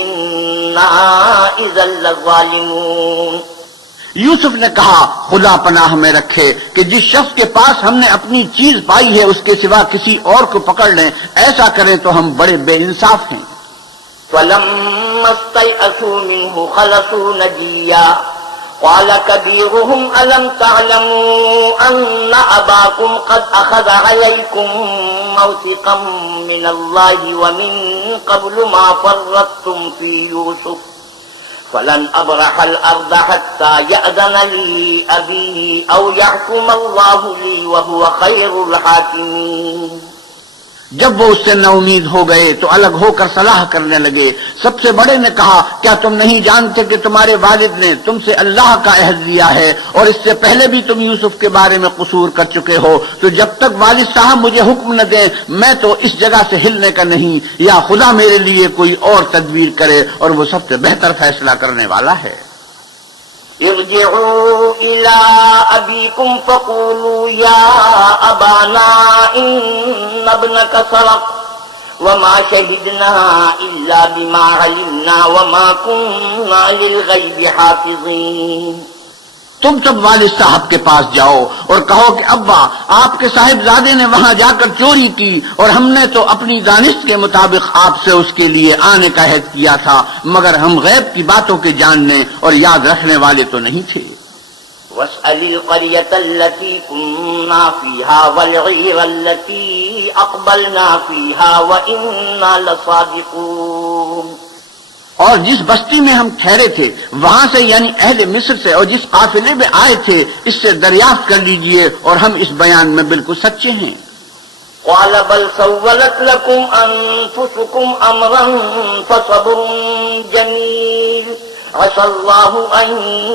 إنا إذا لظالمون. یوسف نے کہا خدا پناہ میں رکھے کہ جس شخص کے پاس ہم نے اپنی چیز پائی ہے اس کے سوا کسی اور کو پکڑ لیں، ایسا کریں تو ہم بڑے بے انصاف ہیں. فلما استيئسوا منه خلصوا نجيا قال كبيرهم ألم تعلموا أن أباكم قد أخذ عليكم موثقا من الله ومن قبل ما فرطتم في يوسف فلن أبرح الأرض حتى يأذن لي أبي أو يحكم الله لي وهو خير الحاكمين. جب وہ اس سے نا امید ہو گئے تو الگ ہو کر صلاح کرنے لگے. سب سے بڑے نے کہا کیا تم نہیں جانتے کہ تمہارے والد نے تم سے اللہ کا عہد لیا ہے اور اس سے پہلے بھی تم یوسف کے بارے میں قصور کر چکے ہو، تو جب تک والد صاحب مجھے حکم نہ دیں میں تو اس جگہ سے ہلنے کا نہیں، یا خدا میرے لیے کوئی اور تدبیر کرے اور وہ سب سے بہتر فیصلہ کرنے والا ہے. ارجعوا إلى أبيكم فقولوا يا أبانا إن ابنك سرق وما شهدنا إلا بما علمنا وما كنا للغيب حافظين. تم سب والد صاحب کے پاس جاؤ اور کہو کہ ابا آپ کے صاحبزادے نے وہاں جا کر چوری کی اور ہم نے تو اپنی دانش کے مطابق آپ سے اس کے لیے آنے کا عہد کیا تھا، مگر ہم غیب کی باتوں کے جاننے اور یاد رکھنے والے تو نہیں تھے. واسأل القرية التي كنا فيها والعير التي أقبلنا فيها وإنا لصادقون. اور جس بستی میں ہم ٹھہرے تھے وہاں سے یعنی اہل مصر سے اور جس قافلے میں آئے تھے اس سے دریافت کر لیجئے اور ہم اس بیان میں بالکل سچے ہیں. قال بل سولت لكم أنفسكم أمرا فصبر جميل عسى الله أن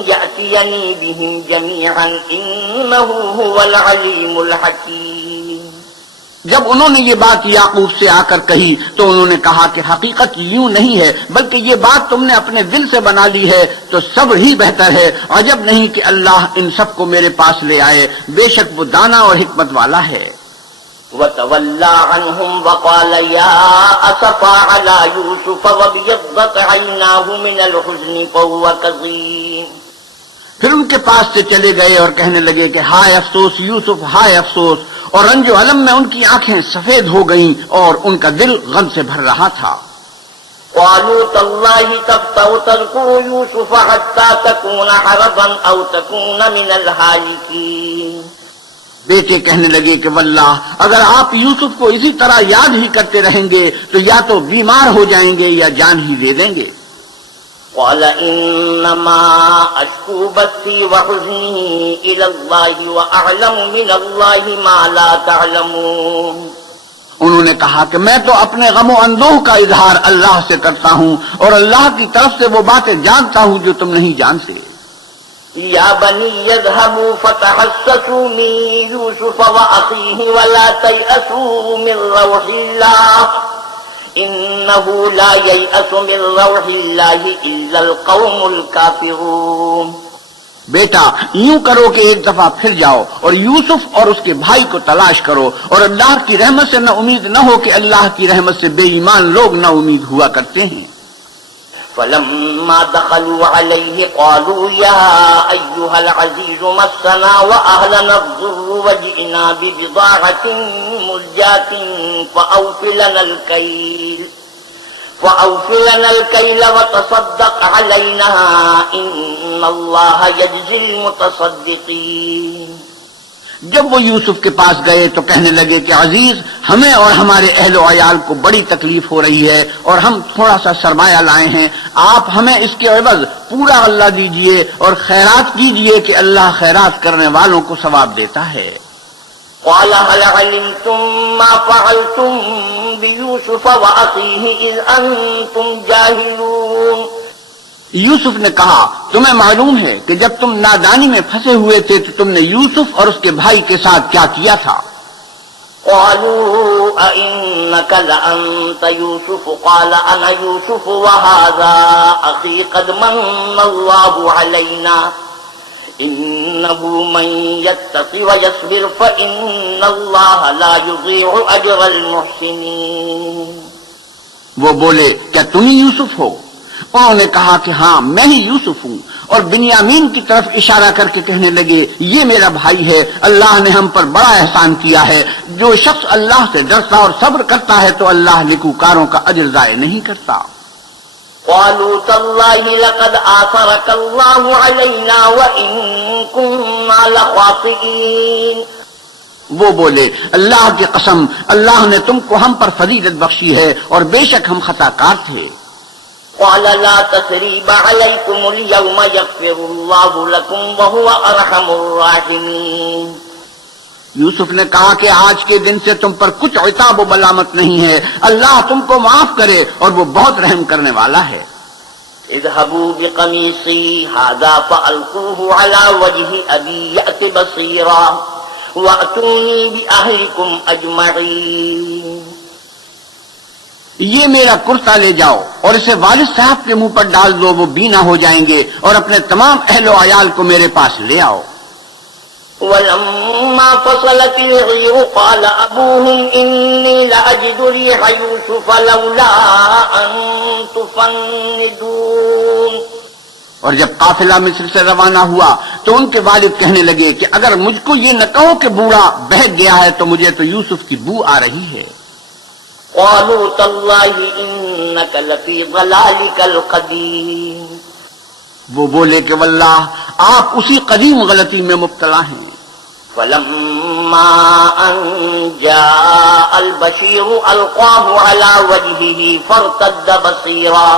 يأتيني بهم جميعا إنه هو العليم الحكيم. جب انہوں نے یہ بات یعقوب سے آ کر کہی تو انہوں نے کہا کہ حقیقت یوں نہیں ہے بلکہ یہ بات تم نے اپنے دل سے بنا لی ہے تو صبر ہی بہتر ہے. عجب نہیں کہ اللہ ان سب کو میرے پاس لے آئے، بے شک وہ دانا اور حکمت والا ہے. وتولى عنهم وقال يا أسفا على يوسف وابيضت عيناه من الحزن فهو كظيم. پھر ان کے پاس سے چلے گئے اور کہنے لگے کہ ہائے افسوس یوسف، ہائے افسوس، اور رنج و الم میں ان کی آنکھیں سفید ہو گئیں اور ان کا دل غم سے بھر رہا تھا۔ قالوا تالله تفتأ تذكر يوسف حتى تكون حرضا أو تكون من الهالكين۔ بیٹے کہنے لگے کہ واللہ اگر آپ یوسف کو اسی طرح یاد ہی کرتے رہیں گے تو یا تو بیمار ہو جائیں گے یا جان ہی دے دیں گے۔ قال انما اشكو بثي وحزني الى الله واعلم من الله ما لا تعلمون۔ انہوں نے کہا کہ میں تو اپنے غم و اندوہ کا اظہار اللہ سے کرتا ہوں اور اللہ کی طرف سے وہ باتیں جانتا ہوں جو تم نہیں جانتے۔ یا بنی اذهبوا فتحسسوا من يوسف واخيه ولا تيأسوا من روح الله انه لا ييأس من روح الله الا القوم الكافرون۔ بیٹا یوں کرو کہ ایک دفعہ پھر جاؤ اور یوسف اور اس کے بھائی کو تلاش کرو، اور اللہ کی رحمت سے نہ امید نہ ہو کہ اللہ کی رحمت سے بے ایمان لوگ نہ امید ہوا کرتے ہیں۔ فلما دخلوا عليه قالوا يا أيها العزيز مسنا وأهلنا الضر وجئنا ببضاعة مزجاة فأوف لنا الكيل وتصدق علينا إن الله يجزي المتصدقين۔ جب وہ یوسف کے پاس گئے تو کہنے لگے کہ عزیز ہمیں اور ہمارے اہل و عیال کو بڑی تکلیف ہو رہی ہے اور ہم تھوڑا سا سرمایہ لائے ہیں، آپ ہمیں اس کے عوض پورا غلہ دیجئے اور خیرات کیجئے کہ اللہ خیرات کرنے والوں کو ثواب دیتا ہے۔ قال هل علمتم ما فعلتم بيوسف وأخيه إذ أنتم جاهلون۔ یوسف نے کہا تمہیں معلوم ہے کہ جب تم نادانی میں پھنسے ہوئے تھے تو تم نے یوسف اور اس کے بھائی کے ساتھ کیا کیا تھا؟ قالوا أئنك لأنت يوسف قال أنا يوسف وهذا أخي قد من الله علينا إنه من يتق ويصبر فإن الله لا يضيع أجر المحسنين۔ وہ بولے کیا تم ہی یوسف ہو؟ انہوں نے کہا کہ ہاں میں ہی یوسف ہوں، اور بنیامین کی طرف اشارہ کر کے کہنے لگے یہ میرا بھائی ہے، اللہ نے ہم پر بڑا احسان کیا ہے، جو شخص اللہ سے ڈرتا اور صبر کرتا ہے تو اللہ نیکوکاروں کا اجر ضائع نہیں کرتا۔ قالوا تالله لقد آثرك الله علينا وإن كنا لخاطئين۔ وہ بولے اللہ کی قسم اللہ نے تم کو ہم پر فضیلت بخشی ہے اور بے شک ہم خطا کار تھے۔ قال لا تثريب عليكم اليوم يغفر الله لكم وهو أرحم الراحمين۔ یوسف نے کہا کہ آج کے دن سے تم پر کچھ عتاب و ملامت نہیں ہے، اللہ تم کو معاف کرے اور وہ بہت رحم کرنے والا ہے۔ اذهبوا بقميصي هذا فألقوه على وجه أبي يأت بصيرا وأتوني بأهلكم أجمعين۔ یہ میرا کرتا لے جاؤ اور اسے والد صاحب کے منہ پر ڈال دو، وہ بینا ہو جائیں گے، اور اپنے تمام اہل و عیال کو میرے پاس لے آؤ۔ ولما فصلت العير قال أبوهم إني لأجد ريح يوسف لولا أن تفندون۔ اور جب قافلہ مصر سے روانہ ہوا تو ان کے والد کہنے لگے کہ اگر مجھ کو یہ نہ کہو کہ بوڑھا بہک گیا ہے تو مجھے تو یوسف کی بو آ رہی ہے۔ قالوا تالله إنك لفي ضلالك القديم۔ وہ بولے کہ واللہ آپ اسی قدیم غلطی میں مبتلا ہیں۔ فلما أن جاء البشير ألقاه على وجهه فارتد بصيرا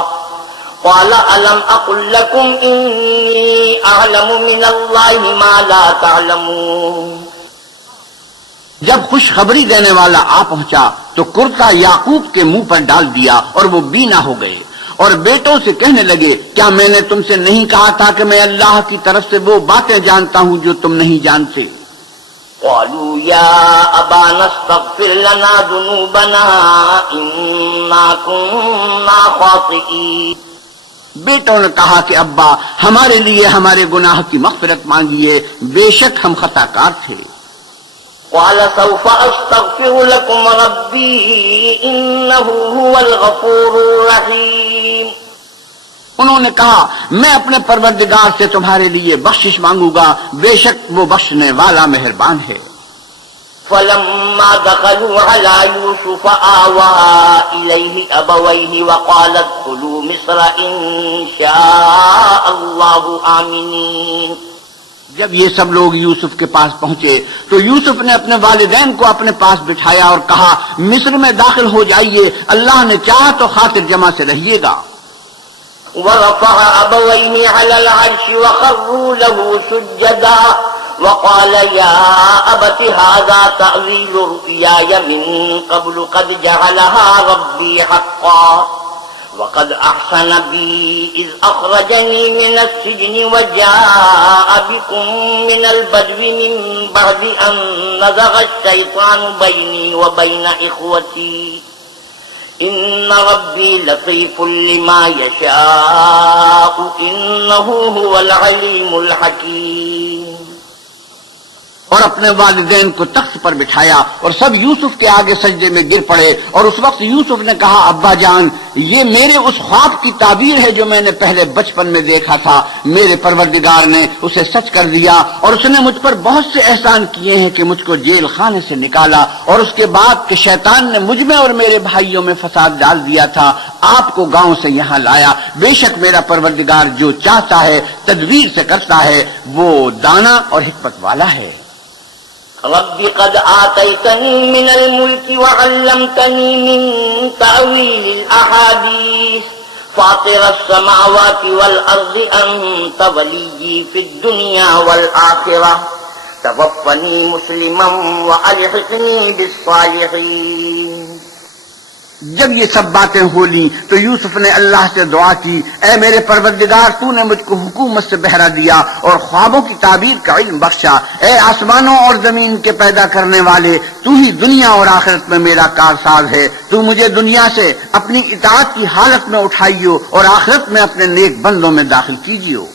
قال ألم أقل لكم إني أعلم من الله ما لا تعلمون۔ جب خوشخبری دینے والا آ پہنچا تو کرتا یعقوب کے منہ پر ڈال دیا اور وہ بینا ہو گئے، اور بیٹوں سے کہنے لگے کیا میں نے تم سے نہیں کہا تھا کہ میں اللہ کی طرف سے وہ باتیں جانتا ہوں جو تم نہیں جانتے؟ قالوا يا أبانا استغفر لنا ذنوبنا إنا كنا خاطئين۔ بیٹوں نے کہا کہ ابا ہمارے لیے ہمارے گناہ کی مغفرت مانگیے، بے شک ہم خطا کار تھے۔ قال سوف أستغفر لكم ربي إنه هو الغفور الرحيم۔ انہوں نے کہا میں اپنے پروردگار سے تمہارے لیے بخشش مانگوں گا، بے شک وہ بخشنے والا مہربان ہے۔ فلما دخلوا على يوسف آوى إليه أبويه وقال ادخلوا مصر إن شاء الله آمنين۔ جب یہ سب لوگ یوسف کے پاس پہنچے تو یوسف نے اپنے والدین کو اپنے پاس بٹھایا اور کہا مصر میں داخل ہو جائیے، اللہ نے چاہا تو خاطر جمع سے رہیے گا۔ ورفع أبويه على العرش وخروا له سجدا وقال يا أبت هذا تأويل رؤياي من قبل قد جعلها ربي حقا وقد أحسن بي إذ أخرجني من السجن وجاء بكم من البدو من بعد أن نزغ الشيطان بيني وبين إخوتي إن ربي لطيف لما يشاء إنه هو العليم الحكيم۔ اور اپنے والدین کو تخت پر بٹھایا اور سب یوسف کے آگے سجدے میں گر پڑے، اور اس وقت یوسف نے کہا ابا جان یہ میرے اس خواب کی تعبیر ہے جو میں نے پہلے بچپن میں دیکھا تھا، میرے پروردگار نے اسے سچ کر دیا اور اس نے مجھ پر بہت سے احسان کیے ہیں کہ مجھ کو جیل خانے سے نکالا، اور اس کے بعد کہ شیطان نے مجھ میں اور میرے بھائیوں میں فساد ڈال دیا تھا آپ کو گاؤں سے یہاں لایا، بے شک میرا پروردگار جو چاہتا ہے تدبیر سے کرتا ہے، وہ دانا اور حکمت والا ہے۔ رب قد آتيتني من الملك وعلمتني من تأويل الأحاديث فاطر السماوات والأرض أنت وليي في الدنيا والآخرة توفني مسلما وألحقني بالصالحين۔ جب یہ سب باتیں ہو لیں تو یوسف نے اللہ سے دعا کی اے میرے پروردگار تو نے مجھ کو حکومت سے بہرا دیا اور خوابوں کی تعبیر کا علم بخشا، اے آسمانوں اور زمین کے پیدا کرنے والے تو ہی دنیا اور آخرت میں میرا کارساز ہے، تو مجھے دنیا سے اپنی اطاعت کی حالت میں اٹھائیو اور آخرت میں اپنے نیک بندوں میں داخل کیجیو۔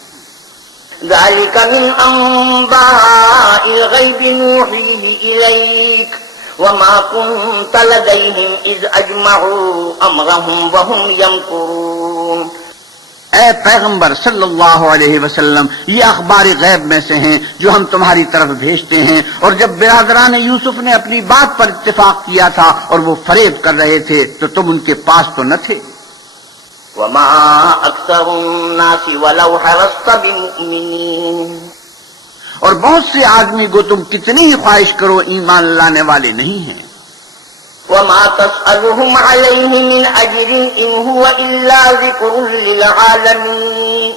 ذلك من أنباء الغيب نوحيه إليك وما كنت لديهم إذ أجمعوا أمرهم وهم يمكرون۔ اے پیغمبر صلی اللہ علیہ وسلم یہ اخبار غیب میں سے ہیں جو ہم تمہاری طرف بھیجتے ہیں، اور جب برادران یوسف نے اپنی بات پر اتفاق کیا تھا اور وہ فریب کر رہے تھے تو تم ان کے پاس تو نہ تھے۔ وما أكثر الناس ولو حرصت بمؤمنين۔ اور بہت سے آدمی کو تم کتنی ہی خواہش کرو ایمان لانے والے نہیں ہیں۔ وما تسألهم عليه من أجر إن هو إلا ذكر للعالمين۔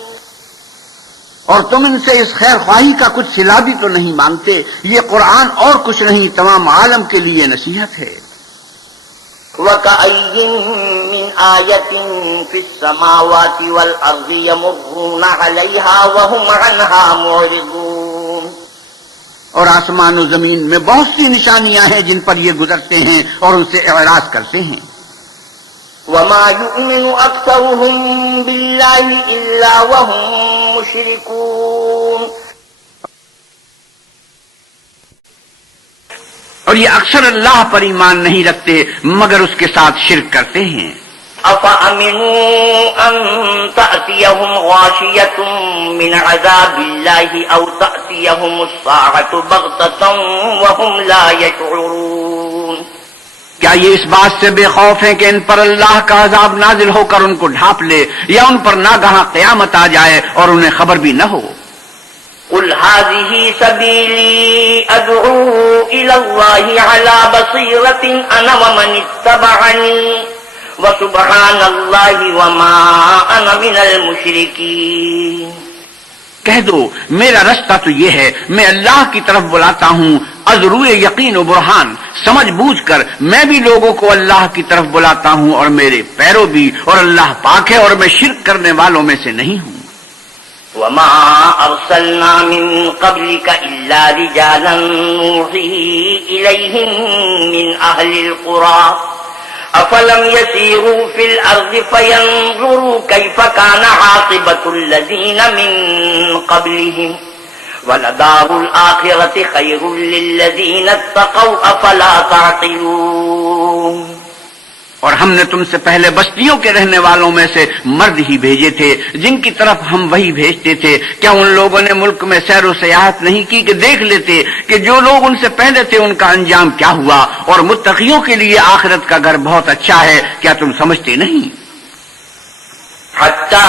اور تم ان سے اس خیر خواہی کا کچھ صلہ بھی تو نہیں مانگتے، یہ قرآن اور کچھ نہیں تمام عالم کے لیے نصیحت ہے۔ وكأي من آية في السماوات والأرض يمرون عليها وهم عنها معرضون۔ اور آسمان و زمین میں بہت سی نشانیاں ہیں جن پر یہ گزرتے ہیں اور ان سے اعراض کرتے ہیں۔ وما يؤمن أكثرهم بالله إلا وهم مشركون۔ اور یہ اکثر اللہ پر ایمان نہیں رکھتے مگر اس کے ساتھ شرک کرتے ہیں۔ أفأمنوا أن تأتيهم غاشية من عذاب الله أو تأتيهم الساعة بغتة وهم لا يشعرون۔ کیا یہ اس بات سے بے خوف ہیں کہ ان پر اللہ کا عذاب نازل ہو کر ان کو ڈھانپ لے، یا ان پر ناگہاں قیامت آ جائے اور انہیں خبر بھی نہ ہو؟ قل هذه سبيلي أدعو إلى الله على بصيرة أنا ومن اتبعني وسبحان الله وما أنا من المشركين۔ کہہ دو میرا رستہ تو یہ ہے، میں اللہ کی طرف بلاتا ہوں از روئے یقین و برہان، سمجھ بوجھ کر میں بھی لوگوں کو اللہ کی طرف بلاتا ہوں اور میرے پیرو بھی، اور اللہ پاک ہے اور میں شرک کرنے والوں میں سے نہیں ہوں۔ وما أرسلنا من قبلك إلا رجالا نوحي إليهم من أهل القرى أفلم يسيروا في الأرض فينظروا كيف كان عاقبة الذين من قبلهم ولدار الآخرة خير للذين اتقوا أفلا تعقلون۔ اور ہم نے تم سے پہلے بستیوں کے رہنے والوں میں سے مرد ہی بھیجے تھے جن کی طرف ہم وہی بھیجتے تھے. کیا ان لوگوں نے ملک میں سیر و سیاحت نہیں کی کہ دیکھ لیتے کہ جو لوگ ان سے پہلے تھے ان کا انجام کیا ہوا, اور متقیوں کے لیے آخرت کا گھر بہت اچھا ہے. کیا تم سمجھتے نہیں؟ حتى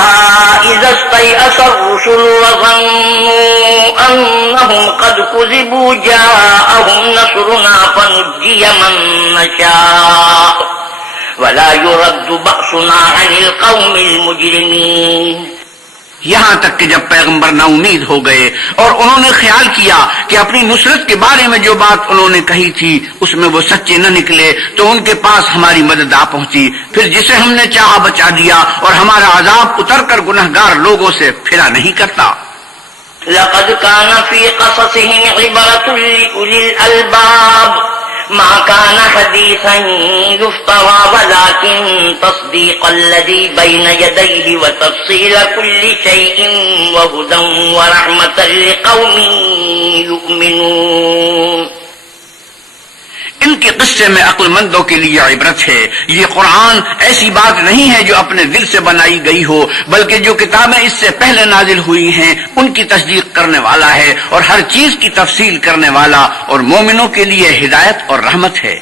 إذا استيأس الرسل وظنوا أنهم قد كذبوا جاءهم نصرنا فنجي من نشاء ولا يرد بأسنا عن القوم المجرمين. یہاں تک کہ جب پیغمبر نا امید ہو گئے اور انہوں نے خیال کیا کہ اپنی نصرت کے بارے میں جو بات انہوں نے کہی تھی اس میں وہ سچے نہ نکلے, تو ان کے پاس ہماری مدد آ پہنچی. پھر جسے ہم نے چاہا بچا دیا, اور ہمارا عذاب اتر کر گنہگار لوگوں سے پھرا نہیں کرتا. لقد كان في قصصهم عبرة لأولي الألباب ما كان حديثا يفترى ولكن تصديق الذي بين يديه وتفصيل كل شيء وهدى ورحمة لقوم يؤمنون. ان کے قصے میں عقل مندوں کے لیے عبرت ہے. یہ قرآن ایسی بات نہیں ہے جو اپنے دل سے بنائی گئی ہو, بلکہ جو کتابیں اس سے پہلے نازل ہوئی ہیں ان کی تصدیق کرنے والا ہے اور ہر چیز کی تفصیل کرنے والا, اور مومنوں کے لیے ہدایت اور رحمت ہے.